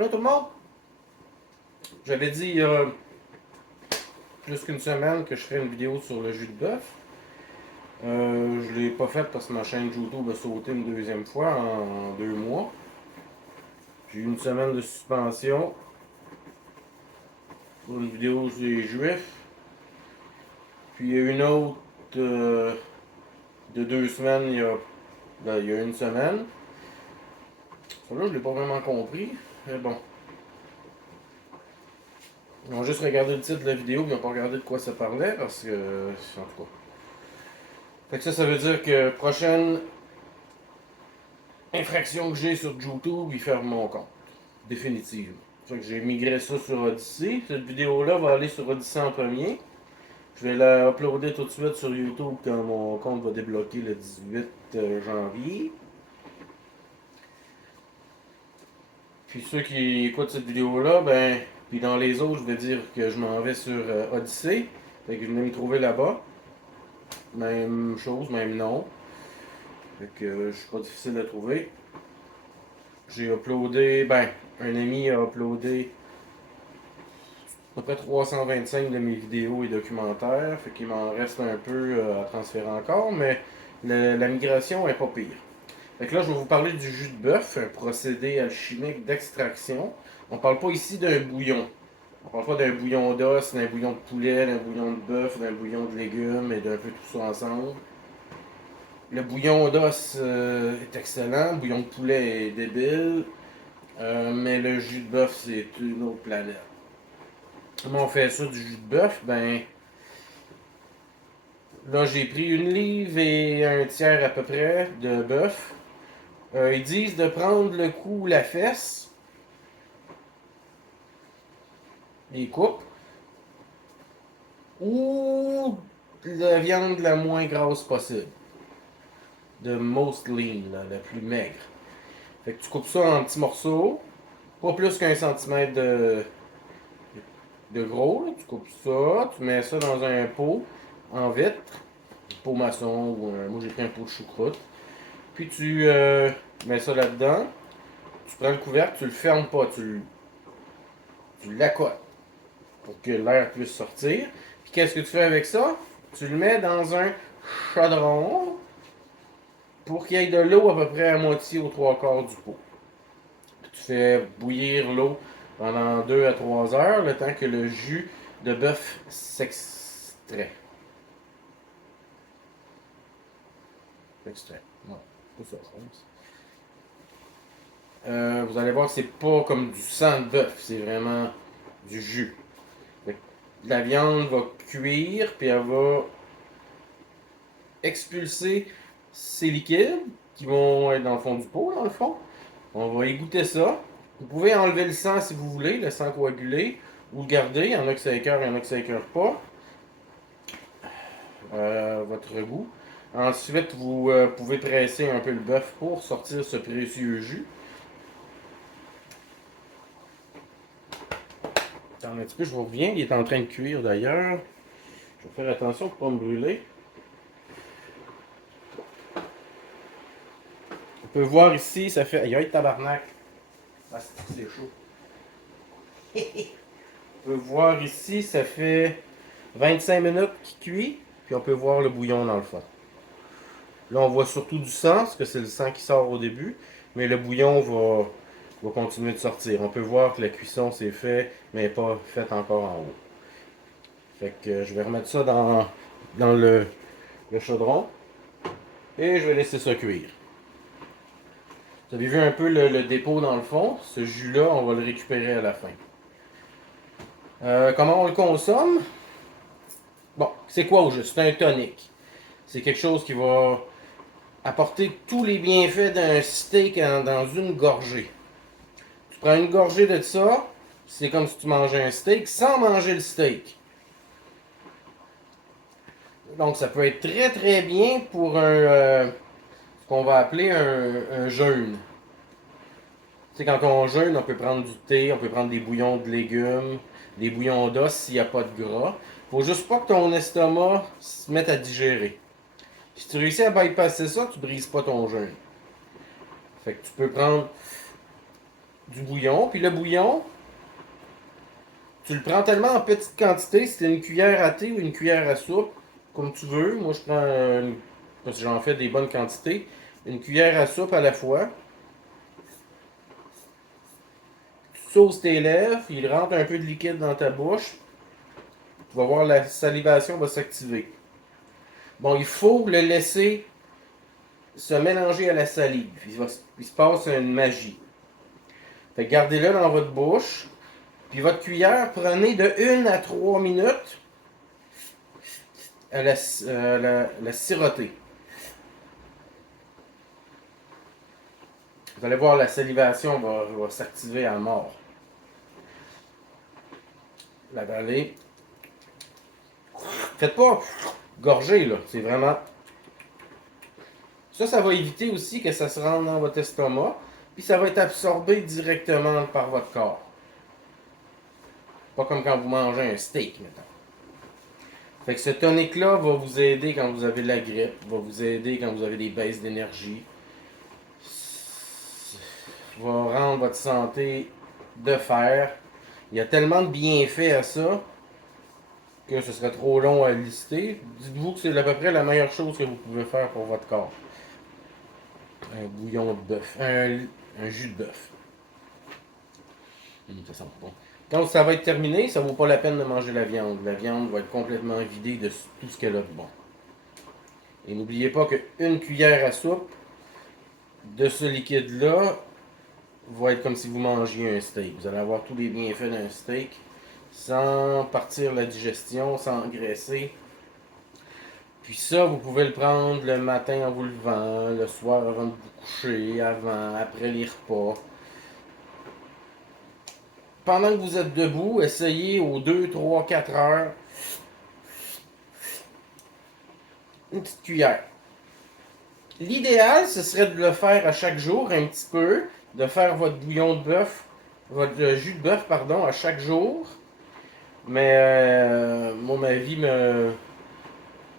Hello tout le monde! J'avais dit il y a plus qu'une semaine que je ferais une vidéo sur le jus de bœuf. Je l'ai pas faite parce que ma chaîne YouTube a sauté une deuxième fois en 2 mois. J'ai eu une semaine de suspension pour une vidéo sur les juifs. Puis il y a une autre de 2 semaines, il y a une semaine. Celle-là, je l'ai pas vraiment compris. Mais bon. Ils ont juste regardé le titre de la vidéo, ils n'ont pas regardé de quoi ça parlait parce que. En tout cas. Fait que ça veut dire que prochaine infraction que j'ai sur YouTube, il ferme mon compte. Définitivement. Fait que j'ai migré ça sur Odyssey. Cette vidéo-là va aller sur Odyssey en premier. Je vais la uploader tout de suite sur YouTube quand mon compte va débloquer le 18 janvier. Puis ceux qui écoutent cette vidéo-là, ben, puis dans les autres, je vais dire que je m'en vais sur Odyssey. Fait que je venais me trouver là-bas. Même chose, même nom. Fait que je suis pas difficile à trouver. J'ai uploadé, ben, un ami a uploadé à peu près 325 de mes vidéos et documentaires. Fait qu'il m'en reste un peu à transférer encore, mais la migration est pas pire. Fait que là, je vais vous parler du jus de bœuf, un procédé alchimique d'extraction. On parle pas ici d'un bouillon. On parle pas d'un bouillon d'os, d'un bouillon de poulet, d'un bouillon de bœuf, d'un bouillon de légumes et d'un peu tout ça ensemble. Le bouillon d'os est excellent, le bouillon de poulet est débile, mais le jus de bœuf, c'est une autre planète. Comment on fait ça du jus de bœuf? Ben, là, j'ai pris une livre et un tiers à peu près de bœuf. Ils disent de prendre le cou ou la fesse, les coupes, ou la viande la moins grasse possible. De most lean, là, la plus maigre. Fait que tu coupes ça en petits morceaux, pas plus qu'un centimètre de gros. Là. Tu coupes ça, tu mets ça dans un pot en vitre, pot maçon ou moi j'ai pris un pot de choucroute. Puis tu mets ça là-dedans, tu prends le couvercle, tu le fermes pas, tu l'accotes pour que l'air puisse sortir. Puis qu'est-ce que tu fais avec ça? Tu le mets dans un chaudron pour qu'il y ait de l'eau à peu près à moitié aux trois quarts du pot. Puis tu fais bouillir l'eau pendant 2 à 3 heures, le temps que le jus de bœuf s'extrait. Extrait. Ouais, c'est ça, je pense. Vous allez voir que c'est pas comme du sang de bœuf, c'est vraiment du jus. La viande va cuire, puis elle va expulser ces liquides qui vont être dans le fond du pot, dans le fond. On va égoutter ça. Vous pouvez enlever le sang si vous voulez, le sang coagulé, ou le garder. Il y en a que ça écœure, il y en a que ça écœure pas. Votre goût. Ensuite, vous pouvez presser un peu le bœuf pour sortir ce précieux jus. Attends un petit peu, je vous reviens. Il est en train de cuire d'ailleurs. Je vais faire attention pour ne pas me brûler. On peut voir ici, ça fait. Aïe, tabarnak. Ah, c'est chaud. On peut voir ici, ça fait 25 minutes qu'il cuit. Puis on peut voir le bouillon dans le fond. Là, on voit surtout du sang, parce que c'est le sang qui sort au début. Mais le bouillon va continuer de sortir. On peut voir que la cuisson s'est faite, mais pas faite encore en haut. Fait que je vais remettre ça dans le chaudron. Et je vais laisser ça cuire. Vous avez vu un peu le dépôt dans le fond. Ce jus-là, on va le récupérer à la fin. Comment on le consomme? Bon, c'est quoi au juste? C'est un tonique. C'est quelque chose qui va apporter tous les bienfaits d'un steak dans une gorgée. Tu prends une gorgée de ça, c'est comme si tu mangeais un steak sans manger le steak. Donc ça peut être très très bien pour ce qu'on va appeler un jeûne. Tu sais, quand on jeûne, on peut prendre du thé, on peut prendre des bouillons de légumes, des bouillons d'os s'il n'y a pas de gras. Faut juste pas que ton estomac se mette à digérer. Si tu réussis à bypasser ça, tu brises pas ton jeûne. Fait que tu peux prendre du bouillon. Puis le bouillon, tu le prends tellement en petite quantité, si c'est une cuillère à thé ou une cuillère à soupe, comme tu veux. Moi, je prends, parce que j'en fais des bonnes quantités, une cuillère à soupe à la fois. Tu sauces tes lèvres, il rentre un peu de liquide dans ta bouche. Tu vas voir la salivation va s'activer. Bon, il faut le laisser se mélanger à la salive. Il se passe une magie. Fait que gardez-le dans votre bouche. Puis votre cuillère, prenez de 1 à 3 minutes à la siroter. Vous allez voir, la salivation va s'activer à mort. La vallée. Faites pas gorger, là. C'est vraiment. Ça va éviter aussi que ça se rende dans votre estomac. Puis ça va être absorbé directement par votre corps. Pas comme quand vous mangez un steak, mettons. Fait que ce tonic-là va vous aider quand vous avez de la grippe, va vous aider quand vous avez des baisses d'énergie, va rendre votre santé de fer. Il y a tellement de bienfaits à ça que ce serait trop long à lister. Dites-vous que c'est à peu près la meilleure chose que vous pouvez faire pour votre corps. Un bouillon de bœuf, un jus de bœuf. Ça sent bon. Quand ça va être terminé, ça vaut pas la peine de manger la viande. La viande va être complètement vidée de tout ce qu'elle a de bon. Et n'oubliez pas qu'une cuillère à soupe de ce liquide-là va être comme si vous mangiez un steak. Vous allez avoir tous les bienfaits d'un steak sans partir la digestion, sans engraisser. Puis ça, vous pouvez le prendre le matin en vous levant, le soir avant de vous coucher, avant, après les repas. Pendant que vous êtes debout, essayez aux 2, 3, 4 heures une petite cuillère. L'idéal, ce serait de le faire à chaque jour un petit peu, de faire votre bouillon de bœuf, votre jus de bœuf, pardon, à chaque jour. Mais moi, ma vie me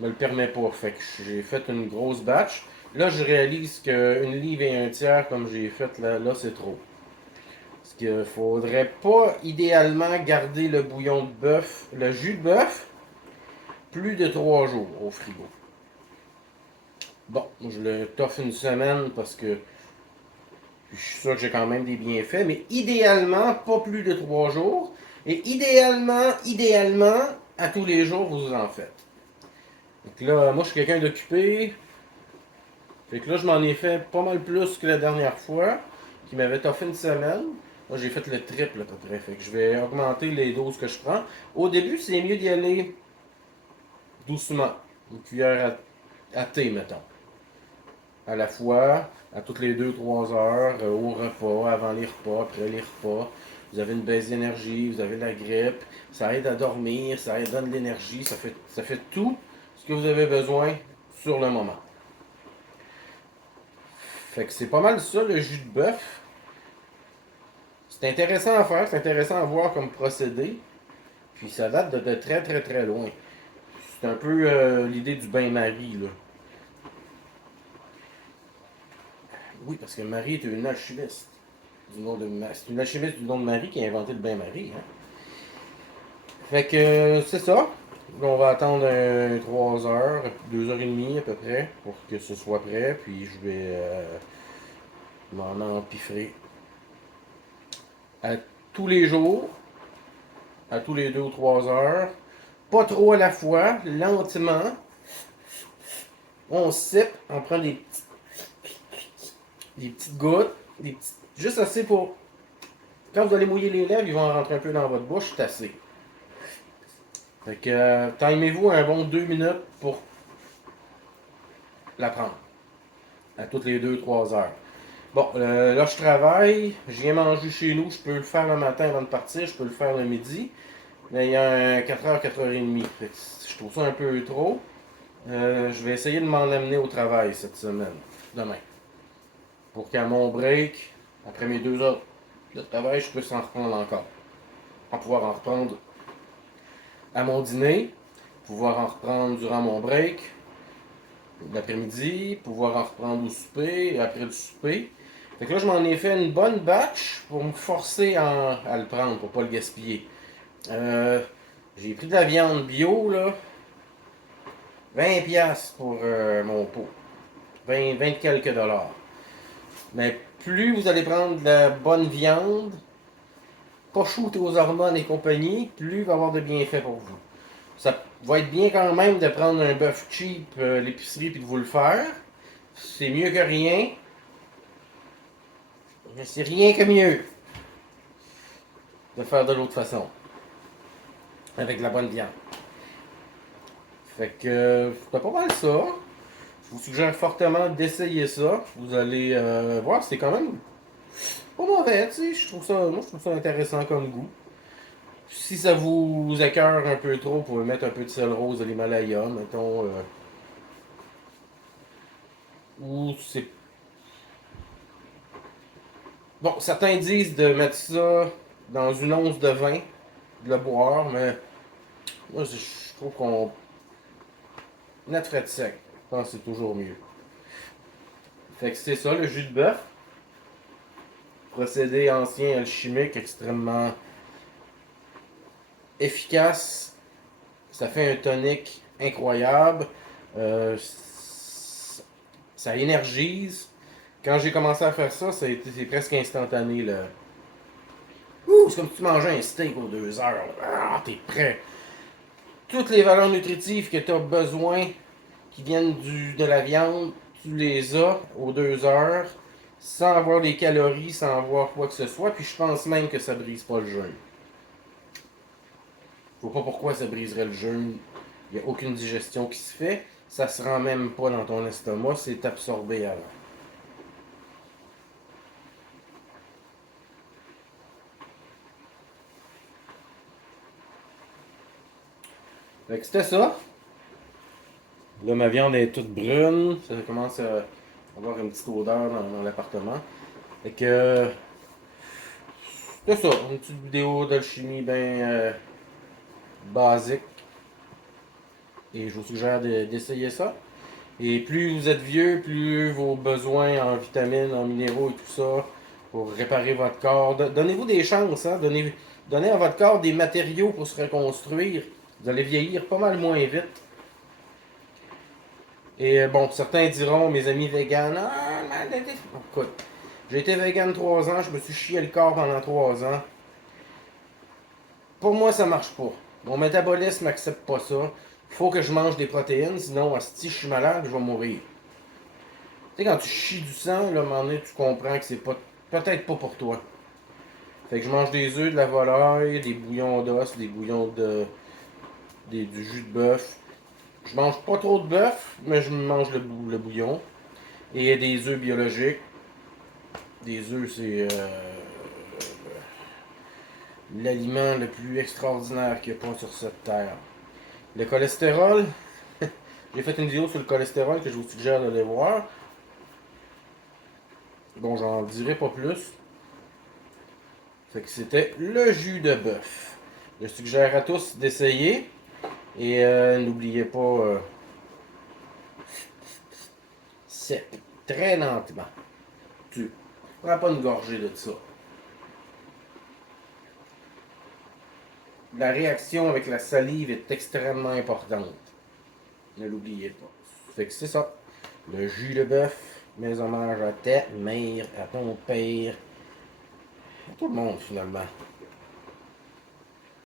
le permet pas. Fait que j'ai fait une grosse batch. Là, je réalise qu'une livre et un tiers, comme j'ai fait là c'est trop. Parce qu'il faudrait pas idéalement garder le bouillon de bœuf, le jus de bœuf, plus de 3 jours au frigo. Bon, je le toffe une semaine parce que je suis sûr que j'ai quand même des bienfaits, mais idéalement, pas plus de 3 jours. Et idéalement, à tous les jours, vous en faites. Donc là, moi, je suis quelqu'un d'occupé. Fait que là, je m'en ai fait pas mal plus que la dernière fois, qui m'avait toffé une semaine. Moi, j'ai fait le triple à peu près. Fait que je vais augmenter les doses que je prends. Au début, c'est mieux d'y aller doucement. Une cuillère à thé, mettons. À la fois, à toutes les 2 3 heures, au repas, avant les repas, après les repas. Vous avez une baisse d'énergie, vous avez la grippe, ça aide à dormir, ça donne de l'énergie, ça fait tout ce que vous avez besoin sur le moment. Fait que c'est pas mal ça le jus de bœuf. C'est intéressant à faire, c'est intéressant à voir comme procédé. Puis ça date de très très très loin. C'est un peu l'idée du bain-marie, là. Oui, parce que Marie est une alchimiste. C'est une alchimiste du nom de Marie qui a inventé le bain-marie. Hein? Fait que c'est ça. On va attendre 3 heures, 2 heures et demie à peu près, pour que ce soit prêt. Puis je vais m'en empiffrer à tous les jours, à tous les 2 ou 3 heures. Pas trop à la fois, lentement. On sipe, on prend des petites gouttes, juste assez pour. Quand vous allez mouiller les lèvres, ils vont rentrer un peu dans votre bouche, c'est assez. Fait que timez-vous un bon 2 minutes pour la prendre. À toutes les 2 3 heures. Bon, là je travaille, je viens manger chez nous, je peux le faire le matin avant de partir, je peux le faire le midi. Mais il y a un 4h, 4h30. Fait que je trouve ça un peu trop. Je vais essayer de m'en amener au travail cette semaine, demain. Pour qu'à mon break, après mes 2 heures de travail, je puisse en reprendre encore. En pouvoir en reprendre à mon dîner, pouvoir en reprendre durant mon break, l'après-midi, pouvoir en reprendre au souper, et après le souper. Fait que là, je m'en ai fait une bonne batch pour me forcer à le prendre, pour pas le gaspiller. Euh, j'ai pris de la viande bio, là. 20$ piastres pour mon pot. 20 quelques dollars. Mais plus vous allez prendre de la bonne viande, pas shoot aux hormones et compagnie, plus il va y avoir de bienfaits pour vous. Ça va être bien quand même de prendre un bœuf cheap l'épicerie puis de vous le faire. C'est mieux que rien. Mais c'est rien que mieux de le faire de l'autre façon. Avec de la bonne viande. Fait que c'est pas mal ça. Je vous suggère fortement d'essayer ça. Vous allez voir, c'est quand même pas mauvais, tu sais. Moi, je trouve ça intéressant comme goût. Si ça vous écœure un peu trop, vous pouvez mettre un peu de sel rose de l'Himalaya, mettons. Ou c'est. Bon, certains disent de mettre ça dans une once de vin, de le boire, mais moi, je trouve qu'on. Net frais de sec. Je pense que c'est toujours mieux. Fait que c'est ça, le jus de bœuf. Procédé ancien alchimique extrêmement efficace. Ça fait un tonic incroyable. Euh, ça énergise. Quand j'ai commencé à faire ça, c'est presque instantané. Là. C'est comme si tu mangeais un steak aux 2 heures. Ah, t'es prêt. Toutes les valeurs nutritives que tu as besoin qui viennent de la viande, tu les as aux 2 heures sans avoir les calories, sans avoir quoi que ce soit. Puis je pense même que ça brise pas le jeûne. Je vois pas pourquoi ça briserait le jeûne. Il n'y a aucune digestion qui se fait. Ça se rend même pas dans ton estomac. C'est absorbé avant. Fait que c'était ça. Là, ma viande est toute brune. Ça commence à avoir une petite odeur dans l'appartement. Fait que c'était ça. Une petite vidéo d'alchimie bien basique. Et je vous suggère d'essayer ça. Et plus vous êtes vieux, plus vos besoins en vitamines, en minéraux et tout ça, pour réparer votre corps. Donnez-vous des chances, hein? Donnez à votre corps des matériaux pour se reconstruire. Vous allez vieillir pas mal moins vite. Et bon, certains diront, mes amis véganes, ah, écoute, j'ai été vegan 3 ans, je me suis chié le corps pendant 3 ans. Pour moi, ça marche pas. Mon métabolisme n'accepte pas ça. Il faut que je mange des protéines, sinon, si je suis malade, je vais mourir. Tu sais, quand tu chies du sang, là, à un moment donné, tu comprends que c'est pas, peut-être pas pour toi. Fait que je mange des œufs, de la volaille, des bouillons d'os, des bouillons du jus de bœuf. Je mange pas trop de bœuf, mais je mange le bouillon. Et des œufs biologiques. Des œufs, c'est l'aliment le plus extraordinaire qu'il n'y a pas sur cette terre. Le cholestérol, j'ai fait une vidéo sur le cholestérol que je vous suggère d'aller voir. Bon, j'en dirai pas plus. Fait que c'était le jus de bœuf. Je suggère à tous d'essayer. Et n'oubliez pas, sec, très lentement. Tu prends pas une gorgée de ça. La réaction avec la salive est extrêmement importante. Ne l'oubliez pas. Fait que c'est ça. Le jus de bœuf, mes hommages à ta mère, à ton père, à tout le monde finalement.